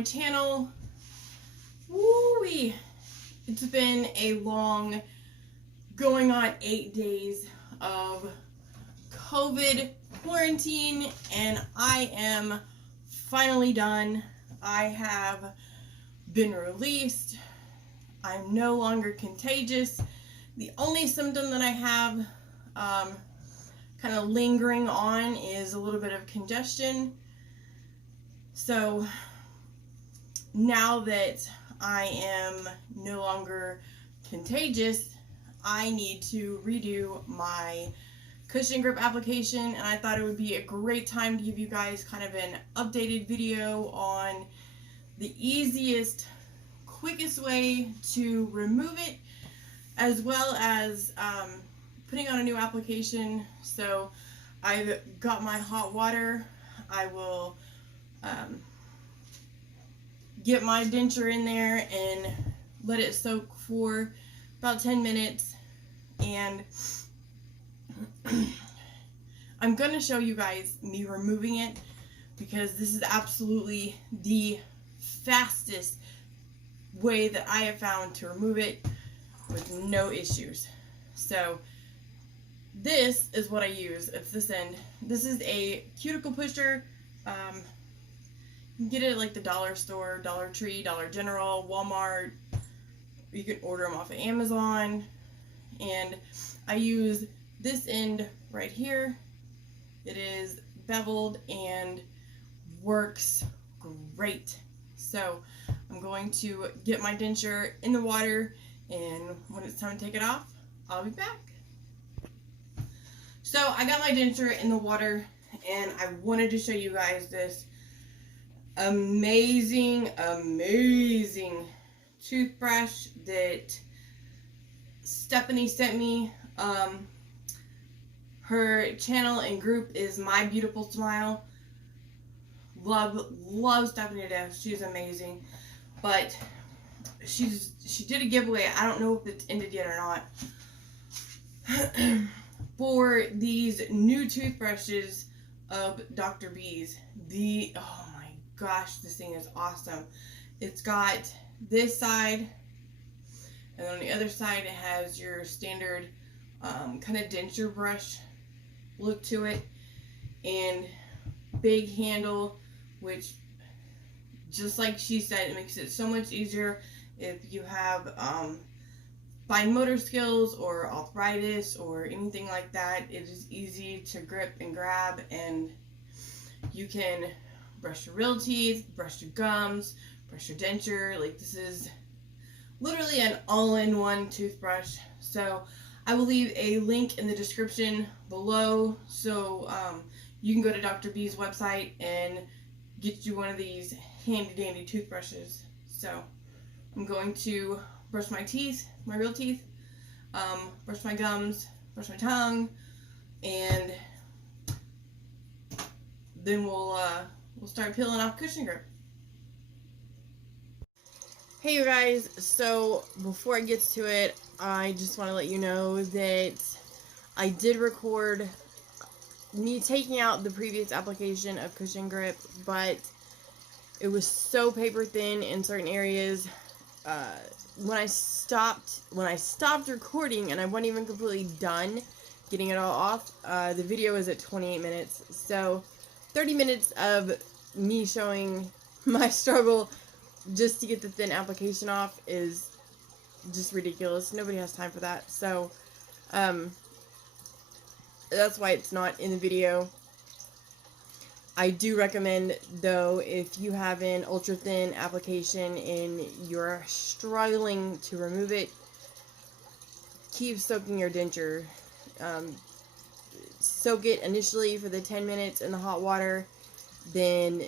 my channel. Woo-wee. It's been a long, going on 8 days of COVID quarantine, and I am finally done. I have been released. I'm no longer contagious. The only symptom that I have kind of lingering on is a little bit of congestion. So now that I am no longer contagious, I need to redo my cushion grip application, and I thought it would be a great time to give you guys kind of an updated video on the easiest, quickest way to remove it, as well as putting on a new application. So I've got my hot water. I will get my denture in there and let it soak for about 10 minutes, and I'm going to show you guys me removing it, because this is absolutely the fastest way that I have found to remove it with no issues. So this is what I use. It's this end. This is a cuticle pusher. You can get it at like the dollar store, Dollar Tree, Dollar General, Walmart. You can order them off of Amazon. And I use this end right here. It is beveled and works great. So I'm going to get my denture in the water, and when it's time to take it off, I'll be back. So I got my denture in the water, and I wanted to show you guys this amazing toothbrush that Stephanie sent me. Her channel and group is My Beautiful Smile. Love Stephanie to death. She's amazing. But she did a giveaway. I don't know if it's ended yet or not. For these new toothbrushes of Dr. B's. Oh my gosh, this thing is awesome. It's got this side, and on the other side it has your standard kind of denture brush look to it, and big handle, which, just like she said, it makes it so much easier if you have fine motor skills or arthritis or anything like that. It is easy to grip and grab, and you can brush your real teeth, brush your gums, brush your denture. Like, this is literally an all-in-one toothbrush. So I will leave a link in the description below, so you can go to Dr. B's website and get you one of these handy-dandy toothbrushes. So I'm going to brush my teeth, my real teeth, brush my gums, brush my tongue, and then we'll start peeling off cushion grip. Hey you guys, so before it gets to it, I just want to let you know that I did record me taking out the previous application of cushion grip, but it was so paper thin in certain areas. When I stopped recording, and I wasn't even completely done getting it all off, the video is at 28 minutes. So 30 minutes of me showing my struggle just to get the thin application off is just ridiculous. Nobody has time for that. So that's why it's not in the video. I do recommend, though, if you have an ultra thin application and you're struggling to remove it, keep soaking your denture. Soak it initially for the 10 minutes in the hot water, then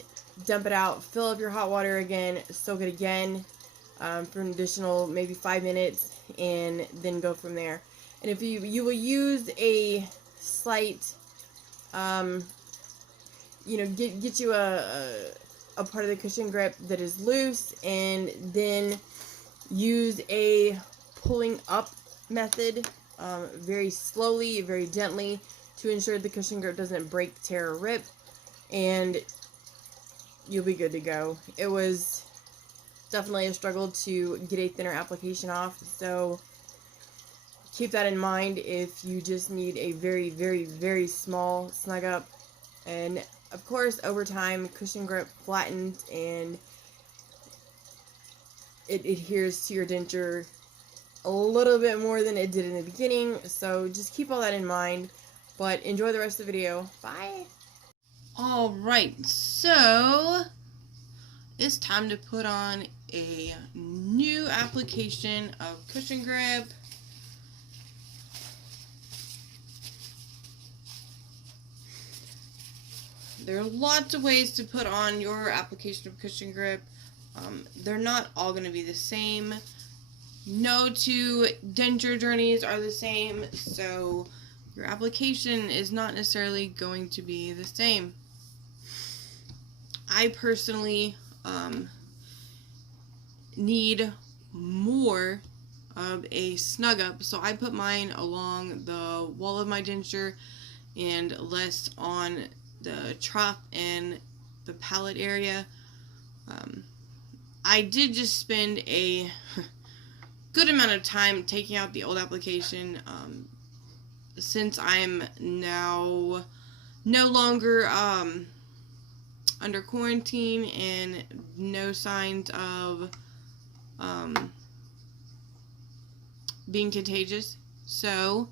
dump it out, fill up your hot water again, soak it again for an additional maybe 5 minutes, and then go from there. And if you will use a slight get you a part of the cushion grip that is loose, and then use a pulling up method, very slowly, very gently, to ensure the cushion grip doesn't break, tear, or rip, and you'll be good to go. It was definitely a struggle to get a thinner application off, so keep that in mind if you just need a very, very, very small snug up. And of course, over time, cushion grip flattens and it adheres to your denture a little bit more than it did in the beginning, so just keep all that in mind. But enjoy the rest of the video. Bye! Alright, so it's time to put on a new application of cushion grip. There are lots of ways to put on your application of cushion grip. They're not all going to be the same. No two denture journeys are the same, so your application is not necessarily going to be the same. I personally need more of a snug up, so I put mine along the wall of my denture and less on the trough and the palate area. I did just spend a good amount of time taking out the old application, since I'm now no longer under quarantine and no signs of being contagious. So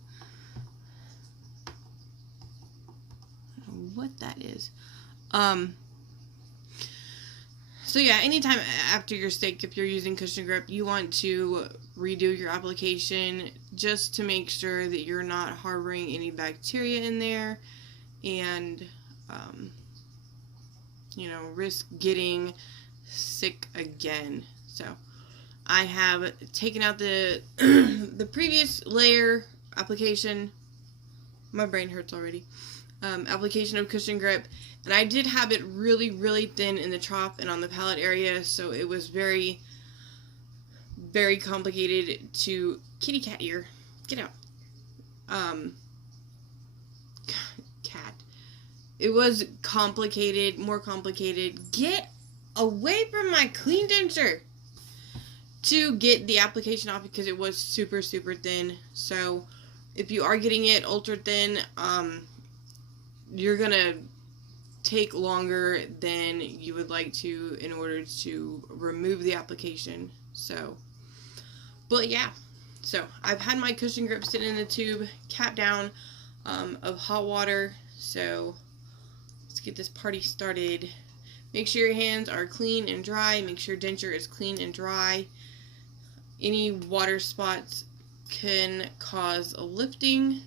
what that is. So yeah, anytime after your steak, if you're using cushion grip, you want to redo your application just to make sure that you're not harboring any bacteria in there and, you know, risk getting sick again. So I have taken out the the previous layer application. My brain hurts already. Application of cushion grip, and I did have it really, really thin in the trough and on the palate area, so it was very, very complicated to kitty cat ear. Get out. Cat. It was complicated, more complicated. Get away from my clean denture to get the application off because it was super, super thin. So if you are getting it ultra thin, you're gonna take longer than you would like to in order to remove the application. So, but yeah, so I've had my cushion grip sitting in the tube, cap down, of hot water. So let's get this party started. Make sure your hands are clean and dry. Make sure denture is clean and dry. Any water spots can cause a lifting.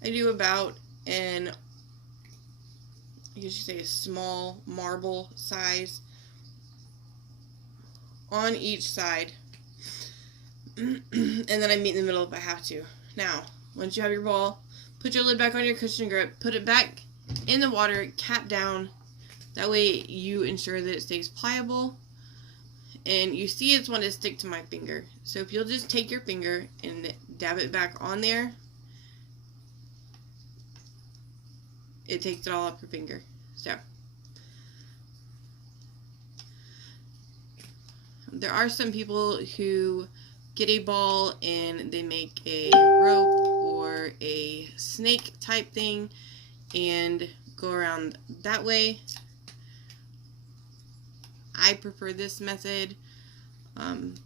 I do about an, I guess you say a small marble size on each side. And then I meet in the middle if I have to. Now, once you have your ball, put your lid back on your cushion grip, put it back in the water, cap down. That way you ensure that it stays pliable. And you see it's wanting to stick to my finger. So if you'll just take your finger and dab it back on there, it takes it all off your finger. So there are some people who get a ball and they make a rope or a snake type thing and go around that way. I prefer this method,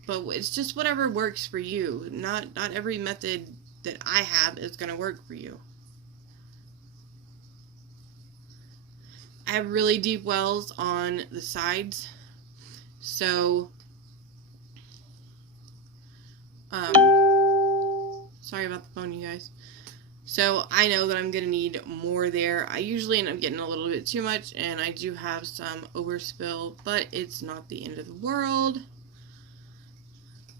but it's just whatever works for you. Not every method that I have is going to work for you. I have really deep wells on the sides, so sorry about the phone, you guys. So I know that I'm going to need more there. I usually end up getting a little bit too much, and I do have some overspill, but it's not the end of the world.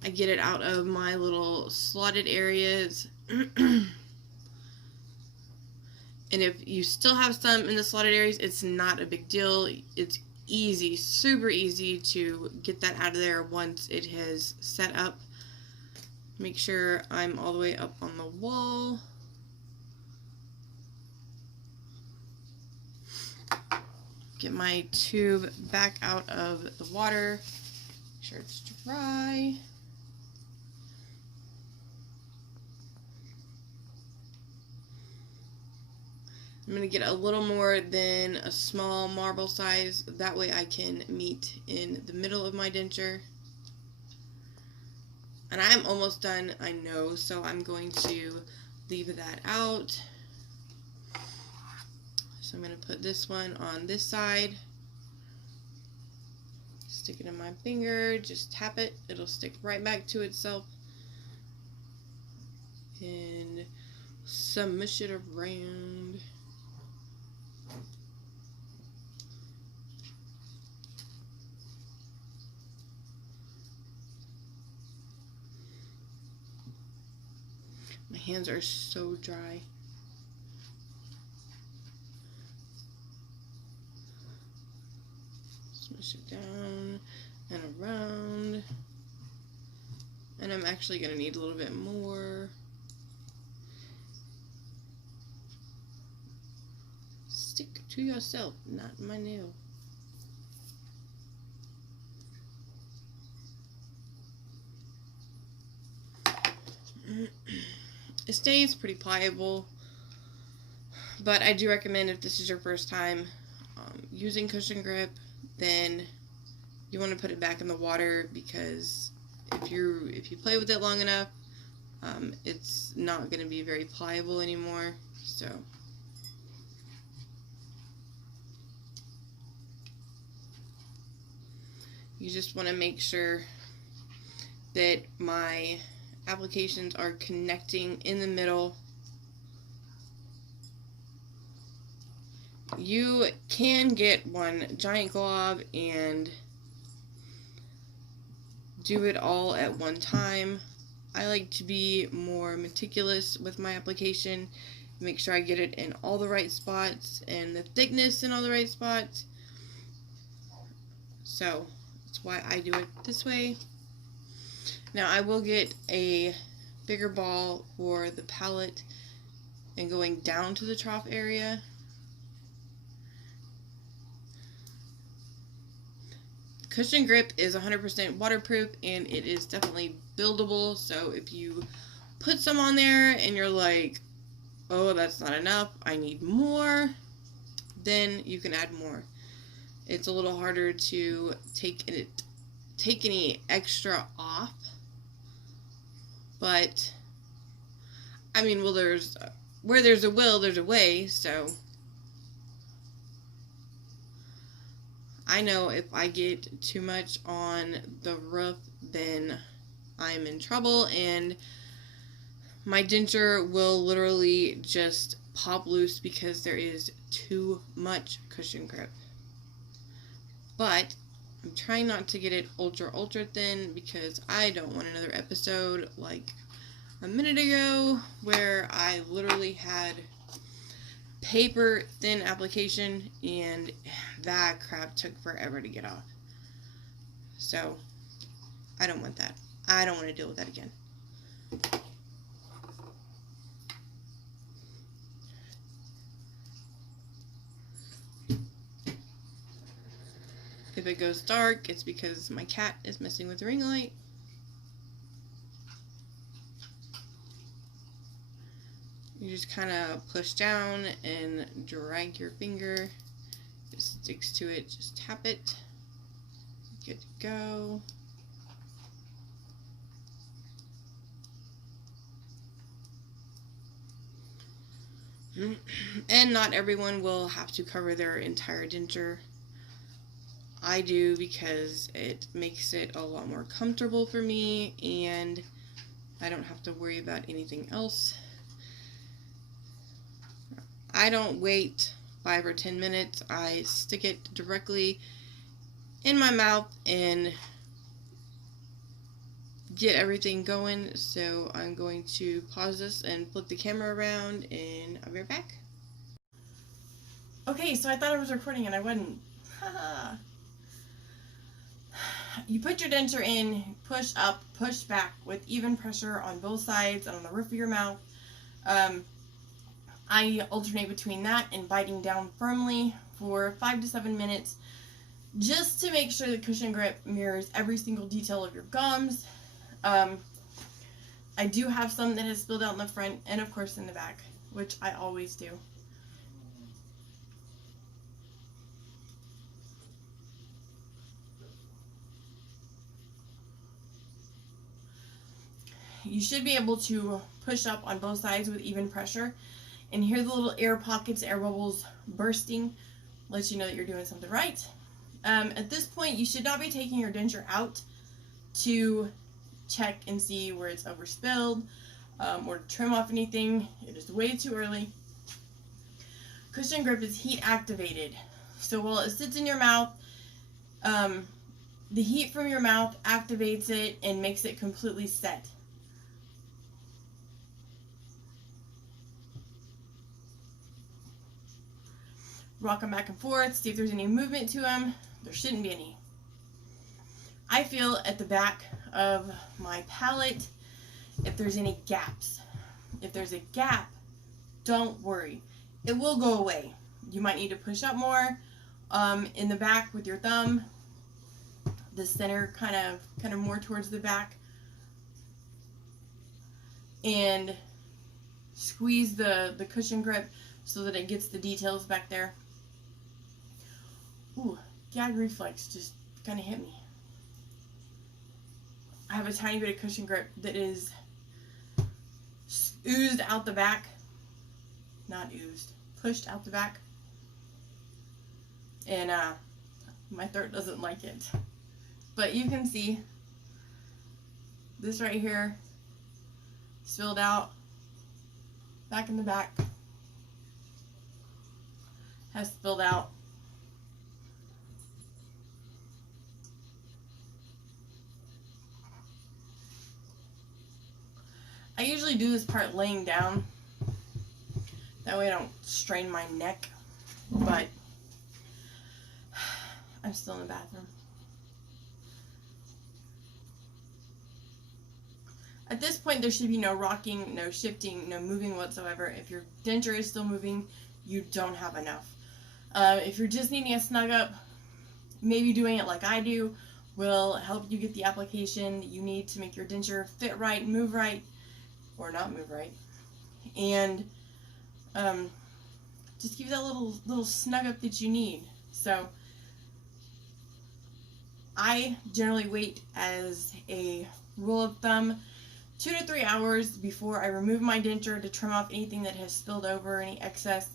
I get it out of my little slotted areas. And if you still have some in the slotted areas, it's not a big deal. It's easy, super easy to get that out of there once it has set up. Make sure I'm all the way up on the wall. get my tube back out of the water. Make sure it's dry. I'm going to get a little more than a small marble size. That way I can meet in the middle of my denture. And I'm almost done, I know, so I'm going to leave that out. So I'm going to put this one on this side. Stick it in my finger, just tap it. It'll stick right back to itself. And smush it around. My hands are so dry. Smush it down and around. And I'm actually going to need a little bit more. Stick to yourself, not my nail. It stays pretty pliable, but I do recommend if this is your first time using cushion grip, then you want to put it back in the water, because if you play with it long enough, it's not going to be very pliable anymore. So you just want to make sure that my applications are connecting in the middle. You can get one giant glob and do it all at one time. I like to be more meticulous with my application, make sure I get it in all the right spots and the thickness in all the right spots. So that's why I do it this way. Now I will get a bigger ball for the palette and going down to the trough area. Cushion grip is 100% waterproof, and it is definitely buildable. So if you put some on there and you're like, oh, that's not enough, I need more, then you can add more. It's a little harder to take any extra off. But, I mean, well, where there's a will, there's a way, so I know if I get too much on the roof, then I'm in trouble, and my denture will literally just pop loose because there is too much cushion grip. But I'm trying not to get it ultra thin, because I don't want another episode like a minute ago where I literally had paper thin application and that crap took forever to get off. So I don't want that. I don't want to deal with that again. If it goes dark, it's because my cat is messing with the ring light. You just kind of push down and drag your finger. It sticks to it, just tap it. Good to go. And not everyone will have to cover their entire denture. I do, because it makes it a lot more comfortable for me, and I don't have to worry about anything else. I don't wait 5 or 10 minutes. I stick it directly in my mouth and get everything going. So I'm going to pause this and flip the camera around, and I'll be right back. Okay, so I thought I was recording and I wasn't. Haha. You put your denture in, push up, push back with even pressure on both sides and on the roof of your mouth. I alternate between that and biting down firmly for 5 to 7 minutes just to make sure the cushion grip mirrors every single detail of your gums. I do have some that has spilled out in the front and of course in the back, which I always do. You should be able to push up on both sides with even pressure and hear the little air pockets, air bubbles bursting, lets you know that you're doing something right. At this point, you should not be taking your denture out to check and see where it's overspilled or to trim off anything. It is way too early. Cushion grip is heat activated. So while it sits in your mouth, the heat from your mouth activates it and makes it completely set. Rock them back and forth, see if there's any movement to them. There shouldn't be any. I feel at the back of my palate if there's any gaps. If there's a gap, don't worry. It will go away. You might need to push up more in the back with your thumb. The center kind of more towards the back. And squeeze the cushion grip so that it gets the details back there. Ooh, gag reflex just kind of hit me. I have a tiny bit of cushion grip that is oozed out the back. Not oozed, pushed out the back. And my throat doesn't like it. But you can see this right here spilled out back in the back. Has spilled out. I usually do this part laying down. That way I don't strain my neck. But I'm still in the bathroom. At this point, there should be no rocking, no shifting, no moving whatsoever. If your denture is still moving, you don't have enough. If you're just needing a snug up, maybe doing it like I do will help you get the application that you need to make your denture fit right, move right, or not move right, and just give you that little snug up that you need. So I generally wait, as a rule of thumb, 2 to 3 hours before I remove my denture to trim off anything that has spilled over, any excess.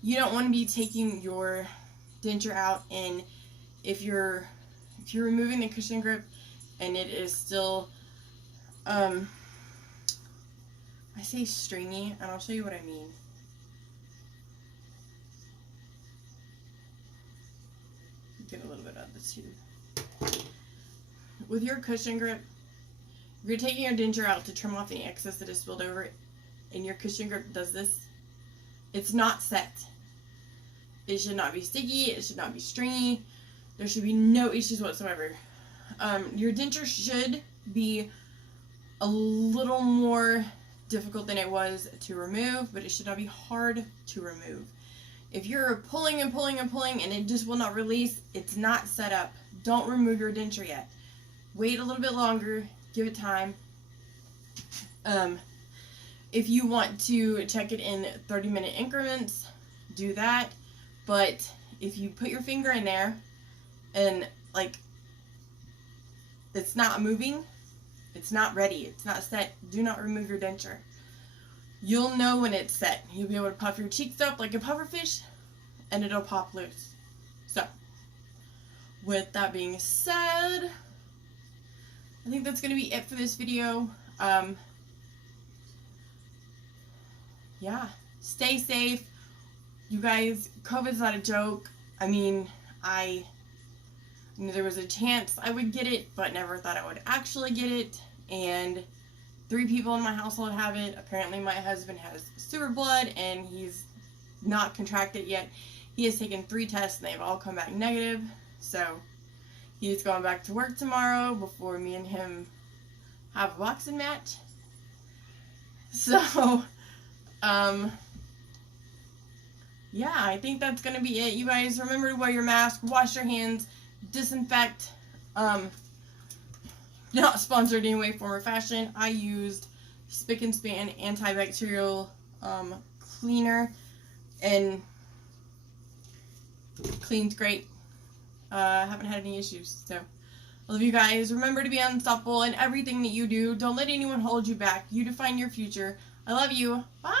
You don't want to be taking your denture out, and if you're removing the cushion grip and it is still I say stringy, and I'll show you what I mean. Get a little bit of this too. With your cushion grip, if you're taking your denture out to trim off any excess that is spilled over, and your cushion grip does this, it's not set. It should not be sticky, it should not be stringy, there should be no issues whatsoever. Your denture should be a little more difficult than it was to remove, but it should not be hard to remove. If you're pulling and pulling and pulling and it just will not release, it's not set up. Don't remove your denture yet. Wait a little bit longer, give it time. If you want to check it in 30-minute increments, do that. But if you put your finger in there and it's not moving, it's not ready, it's not set, do not remove your denture. You'll know when it's set. You'll be able to puff your cheeks up like a pufferfish and it'll pop loose. So, with that being said, I think that's going to be it for this video. Yeah, stay safe. You guys, COVID's not a joke. I mean, I knew there was a chance I would get it, but never thought I would actually get it. And 3 people in my household have it. Apparently my husband has super blood and he's not contracted yet. He has taken 3 tests and they've all come back negative. So he's going back to work tomorrow before me and him have a boxing match. So Yeah, I think that's gonna be it. You guys remember to wear your mask, wash your hands, disinfect. Not sponsored in any way, form, or fashion. I used Spick and Span antibacterial cleaner, and cleans great. Haven't had any issues. So, I love you guys. Remember to be unstoppable in everything that you do. Don't let anyone hold you back. You define your future. I love you. Bye.